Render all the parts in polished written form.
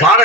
12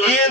3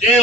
3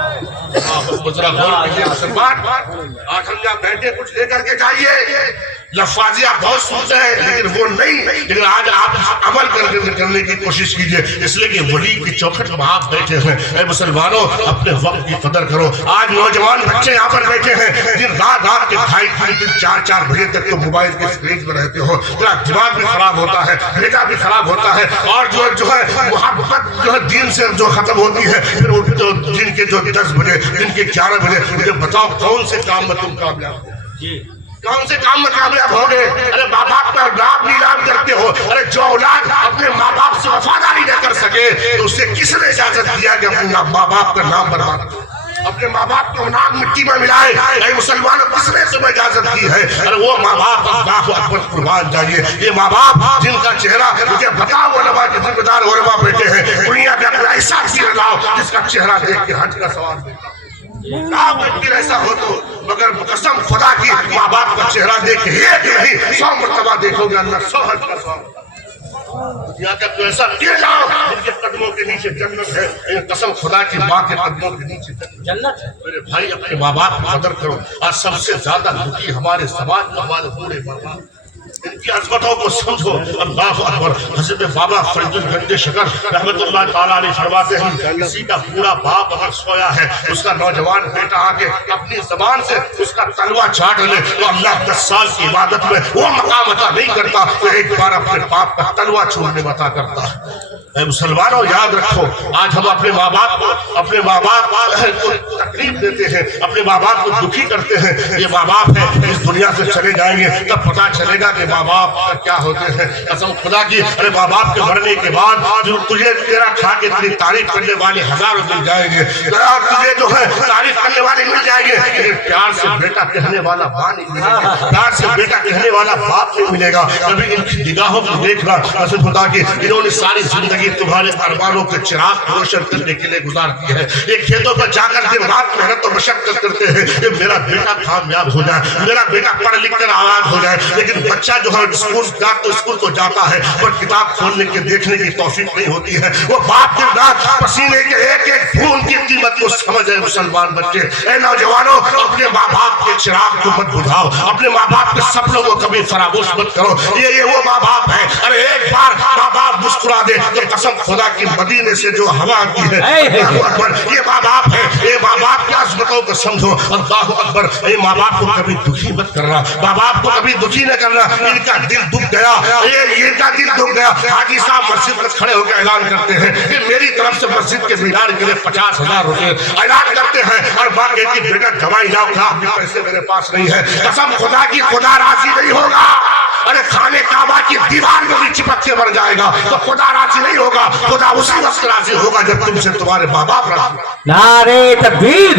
ذرا غور کیجیے مسلمان، آج ہم یہاں بیٹھے کچھ لے کر کے جائیے، لفاظی آپ بہت سنتے ہیں لیکن وہ نہیں، لیکن آج آپ عمل کرنے کی کوشش کیجیے، اس لیے کہ ولی کی چوکھٹ میں آپ بیٹھے ہیں۔ اے مسلمانوں، اپنے وقت کی قدر کرو۔ آج نوجوان بچے یہاں پر بیٹھے ہیں جن رات کے 2:30-4 بجے تک تو موبائل کے اسکرین پر رہتے ہو، تیرا دماغ بھی خراب ہوتا ہے، بیٹا بھی خراب ہوتا ہے، اور جو ہے محبت جو ہے دین سے جو ختم ہوتی ہے، پھر وہ دن کے جو 10 بجے، دن کے 11 بجے، مجھے بتاؤ کون سے کام میں تم کامیاب ہو؟ کون سے کام میں کامیاب ہو گے؟ ارے ماں باپ کا نام نیلام کرتے ہو۔ ارے جو اولاد اپنے ماں باپ سے وفاداری نہ کر سکے تو اسے کس نے اجازت دیا کہ اپنے ماں باپ کا نام برباد کرے، اپنے ماں باپ کو نام مٹی میں ملائے؟ اے مسلمانوں، کس نے تمہیں اجازت دی ہے؟ ارے وہ ماں باپ، اللہ اکبر، قربان جائیے، یہ ماں باپ جن کا چہرہ مجھے بتاؤ، علماء کے ذمہ دار علماء بیٹھے ہیں، دنیا میں اپنا ایسا چہرہ لاؤ جس کا چہرہ دیکھ کے حج کا ثواب دیتا ایسا ہو تو، مگر قسم خدا کی ماں باپ کا چہرہ دیکھ کے ایک نہیں 100 مرتبہ دیکھو گے، اللہ 100 حج کا ثواب۔ یہاں تک تو ایسا کیے جاؤ ان کے قدموں کے نیچے جنت ہے، قسم خدا کی ماں کے قدموں کے نیچے جنت ہے۔ میرے بھائی، اپنے ماں باپ کی قدر کرو۔ آج سب سے زیادہ دکھی ہمارے سماج میں ہمارے بوڑھے ماں باپ، ان کی عظمتوں کو سمجھو۔ اللہ اکبر۔ حضرت بابا فرید الگنج شکر رحمت اللہ تعالیٰ علیہ فرماتے ہیں، کسی کا بوڑھا باپ اگر سویا ہے، اس کا نوجوان بیٹا آگے اپنی زبان سے اس کا تلوا چاٹ لے تو اللہ 10 سال کی عبادت میں وہ مقام عطا نہیں کرتا تو ایک بار اپنے باپ کا تلوا چھوڑنے میں عطا کرتا ہے۔ اے مسلمانوں، یاد رکھو، آج ہم اپنے ماں باپ کو تکلیف دیتے ہیں، اپنے ماں باپ کو دکھی کرتے ہیں۔ یہ ماں باپ ہے، اس دنیا سے چلے جائیں گے تب پتا چلے گا کہ ماں باپ کیا ہوتے ہیں۔ قسم خدا کی، ارے ماں باپ کے مرنے کے بعد جو تجھے تیرا کھا کے تیری تعریف کرنے والے ہزاروں مل جائیں گے، تجھے جو ہے تعریف کرنے والے مل جائیں گے، لیکن پیار سے بیٹا کہنے والا ماں نہیں ملے گا، پیار سے بیٹا کہنے والا باپ نہیں ملے گا۔ کبھی ان کی نگاہوں کو دیکھنا، قسم خدا کی، انہوں نے ساری زندگی تمہارے ارمانوں کے چراغ روشن کرنے کے لیے گزار دی ہے۔ یہ کھیتوں پر جا کر دن رات محنت اور مشقت کرتے ہیں کہ میرا بیٹا کامیاب ہو جائے، میرا بیٹا پڑھ لکھ کر آواز ہو جائے، لیکن بچہ جو ہے اسکول تو جاتا ہے پر کتاب کھولنے کے دیکھنے کی توفیق نہیں ہوتی ہے۔ وہ باپ کے رات پسینے کے ایک ایک بھون کی قیمت کو سمجھے۔ مسلمان بچے، اے نوجوانوں، اپنے ماں باپ کے چراغ کو مت بجھاؤ، اپنے ماں باپ کے سپنوں کو کبھی فراموش مت کرو۔ یہ وہ ماں باپ ہے، ارے ایک بار ماں باپ مسکرا دے تو قسم خدا کی مدینے سے جو ہوا آتی ہے، اللہ اکبر، یہ ماں باپ ہے۔ یہ ماں باپ کی عظمتوں کو سمجھو، اللہ اکبر۔ یہ ماں باپ کو کبھی دکھی مت کرنا، ماں باپ کو کبھی دکھی نہ کرنا۔ ان کا دل دکھ گیا، یہ کا دل دکھ گیا، حاجی صاحب مسجد میں کھڑے ہو کے اعلان کرتے ہیں کہ میری طرف سے مسجد کے مینار کے لیے 50,000 روپے اعلان کرتے ہیں، اور باپ کہتی بیٹا دوائی لاؤ، کہا پیسے میرے پاس نہیں ہے۔ قسم خدا کی، خدا راضی نہیں ہوگا۔ ارے خانے کعبہ کی دیوار میں بھی چپک کے مر جائے گا تو خدا راضی نہیں ہوگا۔ خدا اسی وقت راضی ہوگا جب تم سے تمہارے ماں باپ راضی۔ نعرے تکبیر،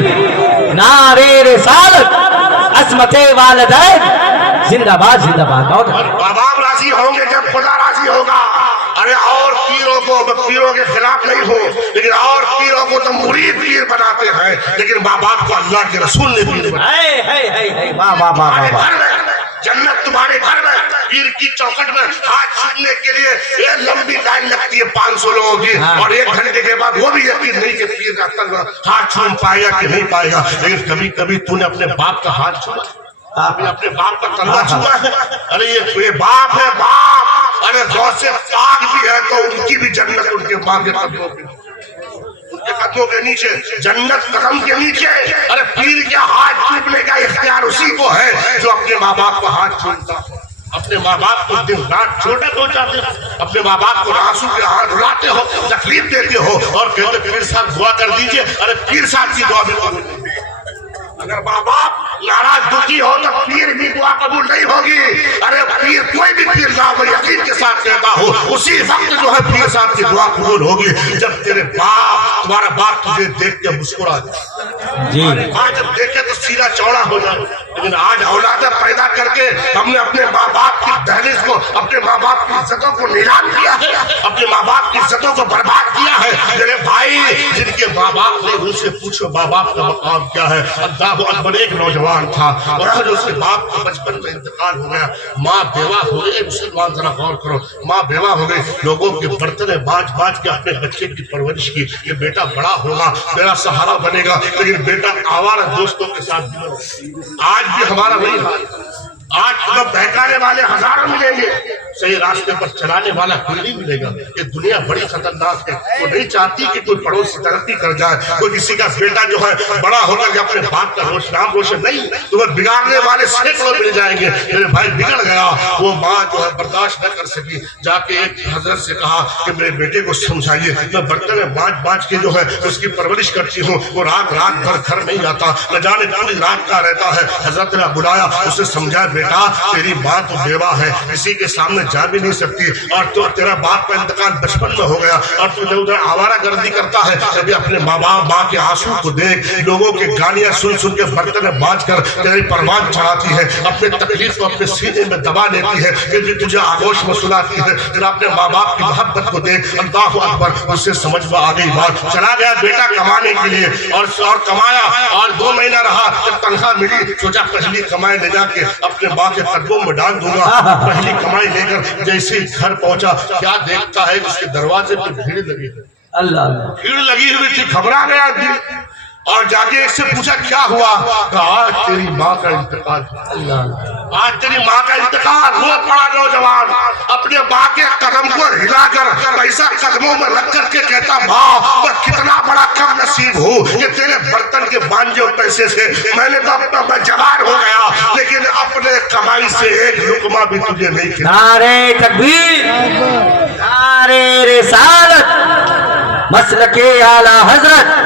نعرے رسالت، عصمت والدین، زندہ باد زندہ باد۔ ماں باپ راضی ہوں گے جب خدا راضی ہوگا۔ ارے اور پیروں کے خلاف نہیں ہو، لیکن اور پیروں کو تو مرید پیر بناتے ہیں، لیکن ماں باپ کو اللہ کے رسول نے پیر بنایا۔ جنت تمہارے گھر میں، پیر کی چوکھٹ میں ہاتھ چھوڑنے کے لیے یہ لمبی لائن لگتی ہے 500 لوگوں کی، اور 1 گھنٹے کے بعد وہ بھی یقین نہیں کہ پیر کا تلوا ہاتھ چھو پائے گا کہ نہیں پائے گا۔ لیکن کبھی کبھی تو نے اپنے باپ کا ہاتھ چھوا، اپنے باپ کا تلوا چھوا ہے؟ ارے یہ باپ ہے، باپ۔ ارے غوث پاک بھی ہے تو ان کی بھی جنت ان کے ماں کے قدموں پہ، ان کے قدموں کے نیچے، جنت قدم کے نیچے۔ ارے پیر کے ہاتھ چھونے کا اختیار اسی کو ہے جو اپنے ماں باپ کا ہاتھ چھوڑتا ہے۔ اپنے ماں باپ کو دن رات چھوٹے پہنچاتے ہو، اپنے ماں باپ کو آنسو کے ہاتھ رلاتے ہو، تکلیف دیتے ہو، اور کہتے پیر صاحب دعا کر دیجئے۔ ارے پیر صاحب کی دعا بھی قبول نہیں۔ اگر ماں باپ ناراض دکھی ہو تو پیر بھی دعا قبول نہیں ہوگی۔ ارے پیر، کوئی بھی پیر صاحب یقین کے ساتھ کہتا ہو، اسی وقت جو ہے پیر صاحب کی دعا قبول ہوگی جب تیرے باپ، تمہارا باپ تجھے دیکھ کے مسکرا دے۔ آج جب دیکھے تو سیدھا چوڑا ہو جائے، لیکن آج اولادیں پیدا کر کے ہم نے اپنے ماں باپ کی دہلیز کو، اپنے ماں باپ کی عزتوں کو نیلام کیا ہے، اپنے ماں باپ کی عزتوں کو برباد کیا ہے۔ ہے میرے بھائی جن کے ماں باپ نے ان سے پوچھو ماں باپ کا مقام کیا ہے. اللہ اکبر. ایک نوجوان تھا اور آج اس کے باپ کا بچپن میں انتقال ہو گیا. ماں بیوہ ہو گئی. مسلمان ذرا غور کرو, ماں بیوہ ہو گئی. لوگوں کے برتن بانچ بانچ کے اپنے بچے کی پرورش کی کہ بیٹا بڑا ہوگا میرا سہارا بنے گا, لیکن بیٹا آوارہ دوستوں کے ساتھ. آج بھی ہمارا وہی حال. آج تمہیں بہکانے والے ہزاروں ملیں گے, صحیح راستے پر چلانے والا کوئی نہیں ملے گا. یہ دنیا بڑی خطرناک ہے. وہ نہیں چاہتی کہ کوئی پڑوس ترقی کر جائے, کوئی کسی کا بیٹا جو ہے بڑا ہوگا کہ اپنے باپ کا نام روشن نہیں. تمہیں بگاڑنے والے سینکڑوں مل جائیں گے. میرے بھائی بگڑ گیا, وہ ماں جو ہے برداشت نہ کر سکی, جا کے ایک حضرت سے کہا کہ میرے بیٹے کو سمجھائیے, میں برتن بانچ بانچ کے جو ہے اس کی پرورش کرتی ہوں, وہ رات بھر گھر نہیں آتا, نہ جانے پوری رات کا رہتا ہے. حضرت نے بلایا, اسے سمجھا بیٹا تیری ماں تو بیوہ ہے, کسی کے سامنے جا بھی نہیں سکتی, اور تو تیرا باپ کا انتقال بچپن میں ہو گیا, اور تو ادھر آوارہ گردی کرتا ہے. جب اپنے ماں کے آنسو کو دیکھ, لوگوں کے گالیاں سن سن کے برتن بانچ کر تیری پروان چڑھاتی ہے, اپنے تکلیف کو اپنے سینے میں دبا لیتی ہے, پھر بھی تجھے آغوش میں سلاتی ہے. جب اپنے ماں باپ کی محبت کو دیکھ, اللہ اکبر, اس سے سمجھ میں آ گئی بات. چلا گیا بیٹا کمانے کے لیے, اور کمایا, اور 2 مہینہ رہا. جب تنخواہ ملی سوچا پہلی کمائی لے جا کے اپنے ماں کے قدموں میں ڈال دوں گا. پہلی کمائی لے کر جیسے ہی گھر پہنچا, کیا دیکھتا ہے اس کے دروازے پہ بھیڑ لگی ہے. اللہ بھیڑ لگی ہوئی تھی, گھبرا گیا دل, اور جا کے ایک سے پوچھا کیا ہوا, کہا آج تیری ماں کا انتقال. آج تیری ماں کا انتقال. وہ پڑا نوجوان اپنے ماں کے قدم کو ہلا کر پیسہ قدموں میں رکھ کر کے کہتا, ماں میں کتنا بڑا کم نصیب ہوں کہ تیرے برتن کے بانجے اور پیسے سے میں نے تو اپنا میں جوان ہو گیا, لیکن اپنے کمائی سے ایک لقمہ بھی تجھے نہیں کھلایا. نعرے تکبیر, نعرے رسالت, مسلک اعلی حضرت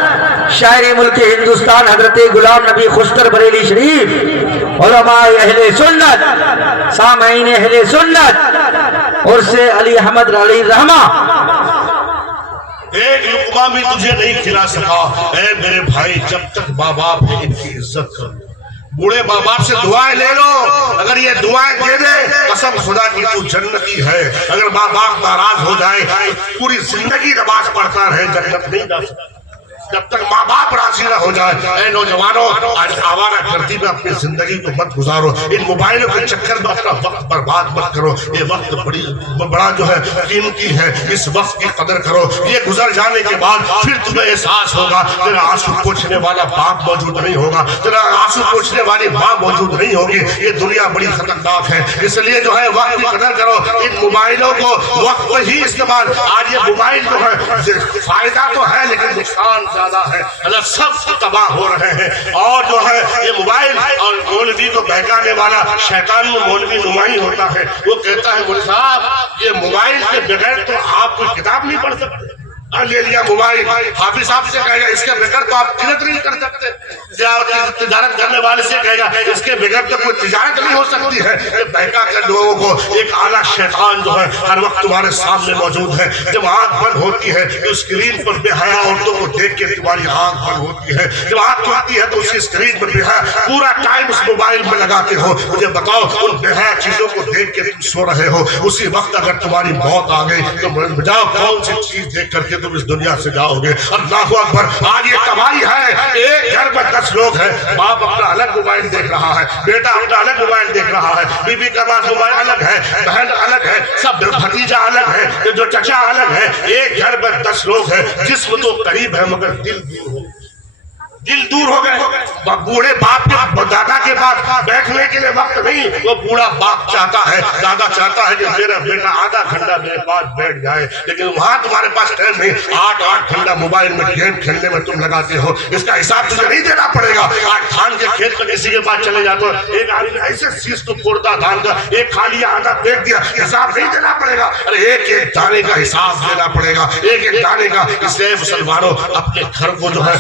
شاعر ملک ہندوستان حضرت غلام نبی خشتر بریلی شریف, علماء اہل سنت, سامعین اہل سنت, عرس علی احمد علی رحمہ, ایک لقمہ بھی تجھے نہیں کھلا سکا. اے میرے بھائی, جب تک ماں باپ ہے ان کی عزت کر. بوڑھے ماں باپ سے دعائیں لے لو, اگر یہ دعائیں دے دے قسم خدا کی تو جنتی ہے. اگر ماں باپ ناراض ہو جائے تو پوری زندگی نماز پڑھتا رہے, جنت نہیں جا سکتا جب تک ماں باپ راضی نہ ہو جائے. اے نوجوانوں, آج آوارہ گردی میں اپنی زندگی کو مت گزارو, ان موبائلوں کے چکر میں اپنا وقت برباد مت کرو. یہ وقت بڑا جو ہے قیمتی ہے, اس وقت کی قدر کرو. یہ گزر جانے کے بعد پھر تمہیں احساس ہوگا تیرا آنسو پوچھنے والا باپ موجود نہیں ہوگا, تیرا آنسو پوچھنے والی ماں موجود نہیں ہوگی. یہ دنیا بڑی خطرناک ہے, اس لیے جو ہے وقت کی قدر کرو. ان موبائلوں کو وقت پر ہی استعمال. آج یہ موبائل جو ہے فائدہ تو ہے لیکن نقصان زیادہ ہے. اللہ سب تباہ ہو رہے ہیں, اور جو ہے یہ موبائل اور مولوی کو بہکانے والا شیطان میں مولوی نمائی ہوتا ہے. وہ کہتا ہے مولوی صاحب یہ موبائل کے بغیر تو آپ کوئی کتاب نہیں پڑھ سکتے. لے لیا موبائل, حافظ صاحب سے کہے گا اس کے بغیر تو آپ تجارت نہیں کر سکتے. تجارت کرنے والے سے کہے گا اس کے بغیر تو کوئی تجارت نہیں ہو سکتی ہے. بہکا کر لوگوں کو ایک اعلیٰ شیطان جو ہے ہر وقت تمہارے سامنے موجود ہے. جب آنکھ بند ہوتی ہے تو اسکرین پر بے حیا عورتوں کو دیکھ کے تمہاری آنکھ بند ہوتی ہے. جب آنکھ کھلتی ہے تو اسی اسکرین پر بے حیا پورا ٹائم اس موبائل میں لگاتے ہو. مجھے بتاؤ ان بے حیا چیزوں کو دیکھ کے تم سو رہے ہو, اسی وقت اگر تمہاری موت آ گئی تو بجاؤ کون سی چیز دیکھ کر کے تم اس دنیا سے جاؤ گے. اللہ اکبر, آج یہ تباہی ہے. ایک گھر میں 10 لوگ ہیں, باپ اپنا الگ موبائل دیکھ رہا ہے, بیٹا اپنا الگ موبائل دیکھ رہا ہے, بیوی کا پاس موبائل الگ ہے, بہن الگ ہے, سب بھتیجا الگ ہے, جو چچا الگ ہے. ایک گھر میں 10 لوگ ہیں, جسم تو قریب ہے مگر دل دور ہو دل دور ہو گئے. بوڑھے باپ کے دادا کے پاس بیٹھنے کے لیے وقت نہیں. وہ بوڑھا باپ چاہتا ہے, دادا چاہتا ہے کہ میرا بیٹا آدھا گھنٹہ میرے پاس بیٹھ جائے, لیکن وہاں تمہارے پاس ٹائم نہیں. 8 گھنٹہ موبائل میں گیم کھیلنے میں تم لگاتے ہو. اس کا حساب تجھے نہیں دینا پڑے گا. آج دھان کے کھیت میں کسی کے پاس چلے جاتے ہو, ایک آدمی ایسے چیز کو کوڑتا دھان کا, ایک کھا لیا آدھا پھینک دیا, حساب نہیں دینا پڑے گا. ارے ایک ایک دانے کا حساب دینا پڑے گا, ایک ایک دانے کا. اس لیے مسلمانوں اپنے گھر کو جو ہے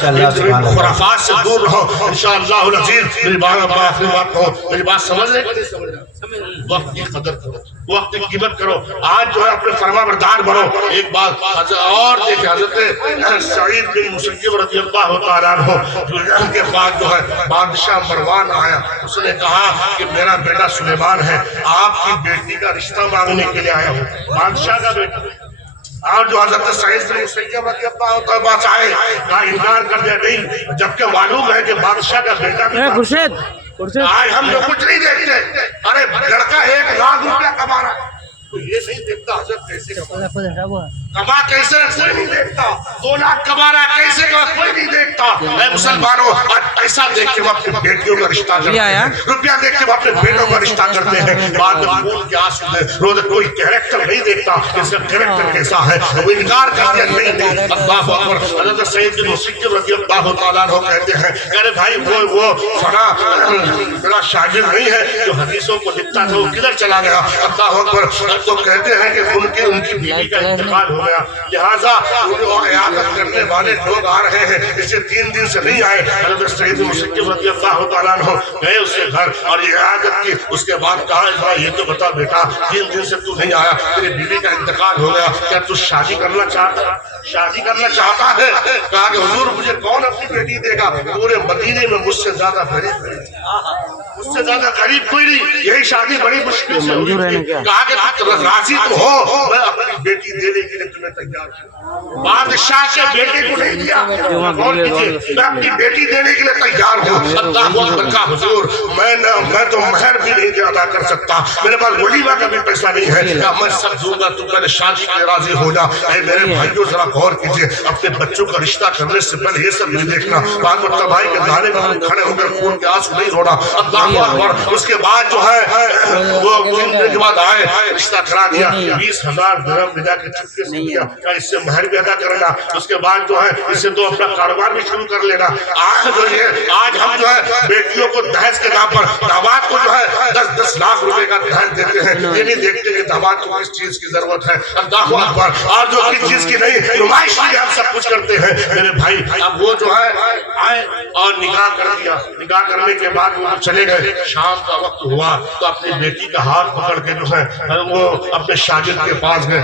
خرافات سے دور رہو انشاءاللہ العزیز. میری آخری بات کہو, میری بات سمجھ رہے وقت کی قدر کرو, وقت کی قیمت کرو. آج جو ہے اپنے فرما بردار بنو. ایک بات اور دیکھیں, حضرت سعید بن مسیب رضی اللہ تعالیٰ عنہ کے بعد جو ہے بادشاہ مروان آیا. اس نے کہا کہ میرا بیٹا سلیمان ہے, آپ کی بیٹی کا رشتہ مانگنے کے لیے آیا ہوں. بادشاہ کا بیٹا اور جو حضرت سعید بن مسیب رضی اللہ تعالیٰ پاس آئے کا انکار کر دیا نہیں، جبکہ معلوم ہے کہ بادشاہ کا بیٹا بھی آج ہم لوگ کچھ نہیں دیکھتے. ارے لڑکا 1,00,000 روپیہ کما رہا ہے تو یہ نہیں دیکھتا حضرت کیسے کما کیسے کوئی نہیں دیکھتا. 2 لاکھ کما رہا ہے کیسے کا کوئی نہیں دیکھتا. اے مسلمانوں آج پیسہ دیکھ کے وہ اپنی بیٹیوں کا رشتہ کرتے ہیں، روپیہ دیکھ کے وہ اپنے بیٹوں کا رشتہ کرتے ہیں. بعد میں خون کے آنسو میں روز کوئی کیریکٹر نہیں دیکھتا اس کا کیریکٹر کیسا ہے، وہ انکار کر دیا نہیں. اللہ اکبر. حضرت سعید بن مسیب رضی اللہ تعالیٰ عنہ کہتے ہیں کہ ارے بھائی وہ فنا میرا شاگرد نہیں ہے جو حدیثوں کو لکھتا تھا، وہ کدھر چلا گیا. اللہ اکبر. تو کہتے ہیں کہ ان کی بیوی کا انتقال ہو گیا، لہٰذا وہ عیادت کرنے والے لوگ آ رہے ہیں. اسے 3 دن سے نہیں آئے. حضرت سعید مسیب رضی اللہ تعالیٰ عنہ گئے اس کے گھر اور یہ عیادت کی. اس کے بعد کہا یہ تو بتا بیٹا 3 دن سے تو نہیں آیا، تیری بیوی کا انتقال ہو گیا، کیا تو شادی کرنا چاہتا ہے؟ کہا کہ حضور مجھے کون اپنی بیٹی دے گا، پورے مدینے میں مجھ سے زیادہ قریب کوئی نہیں، یہی شادی بڑی مشکل سے ہوئی تھی. کہا کہ راضی تو ہو، میں اپنی بیٹی دینے کے لیے تمہیں تیار ہوں. بادشاہ کے بیٹے کو نہیں دیا، میں اپنی بیٹی دینے کے لیے تیار ہوں. اللہ اکبر. کا حضور میں تو مہر بھی نہیں ادا کر سکتا، میرے پاس ولیمہ کا بھی پیسہ نہیں ہے. کہا میں سب دوں گا، تو پہلے شادی کے راضی ہو جا. اے میرے بھائیوں ذرا غور کیجئے، اپنے بچوں کا رشتہ کرنے سے پہلے یہ سب نہیں دیکھنا. بعد میں تباہی کے دانے میں کھڑے ہو کر خون کے آنسو نہیں رونا. اللہ اکبر. اس کے بعد جو ہے وہ 3 دن کے بعد آئے، رشتہ کرا دیا. 20,000 درہم لے جا کے چپکے سے دیا کہ اس سے مہر بھی ادا کرنا. اس کے بعد جو ہے اس سے تو اپنا کاروبار بھی شروع کر لینا. آج ہم جو ہے بیٹیوں کو دہیج کے نام پر داماد کو جو ہے 10-10 لاکھ روپے کا دہیج دیتے ہیں. یہ نہیں دیکھتے کہ داماد کو کس چیز کی ضرورت ہے. اللہ اکبر. اور جو کس چیز کی نہیں، نمائش کے لیے ہم سب کچھ کرتے ہیں. میرے بھائی اب وہ جو ہے آئے اور نکاح کر دیا. نکاح کرنے کے بعد وہ چلے گئے. شام کا وقت ہوا تو اپنی بیٹی کا ہاتھ پکڑ کے جو ہے وہ اپنے شاگرد کے پاس گئے.